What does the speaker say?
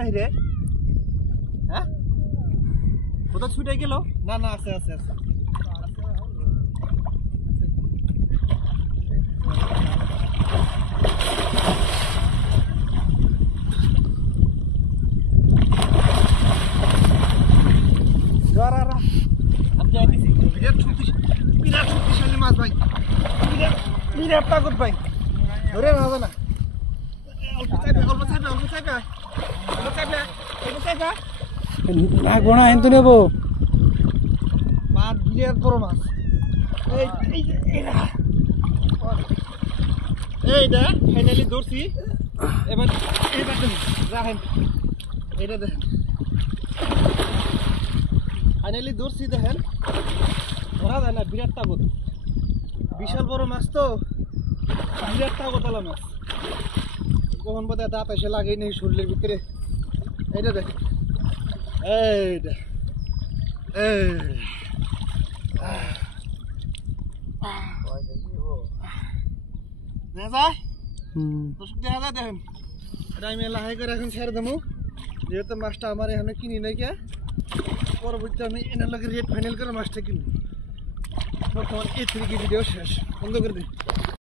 নাই রে হ্যাঁ কোথা ছুটে গেল না না আছে আছে আছে জরারা আমি যাই দিছি বিরাট শক্তিশালী মাছ ভাই বিরাট তাগত ভাই ধরে হবে না অল্প চাইবে লাগবো না কিন্তু নেব মাছ বিরাট বড় মাছ এইটা ফাইনালি ধরছি এবার রাখেন এটা দেখেন ফাইনালি ধরছি দেখেন ধরা যায় না বিরাট তাগত বিশাল বড় মাছ তো বিরাট তাগতওয়ালা মাছ কখন বোধহয় দাঁত এসে লাগেই নেই শরীরের ভিতরে এইটা দেখেন এইটা দেখা যায় দর্শক দেখা যায় দেখেন এটা আমি লাহাই করে এখন ছেড়ে দেবো যেহেতু মাছটা আমার এখানে কিনি নাই কে পরবর্তী আমি এনার লাগে রেট ফাইনাল করে মাছটা কিনবো বর্তমান এই 3 ভিডিও শেষ বন্ধ করে দিই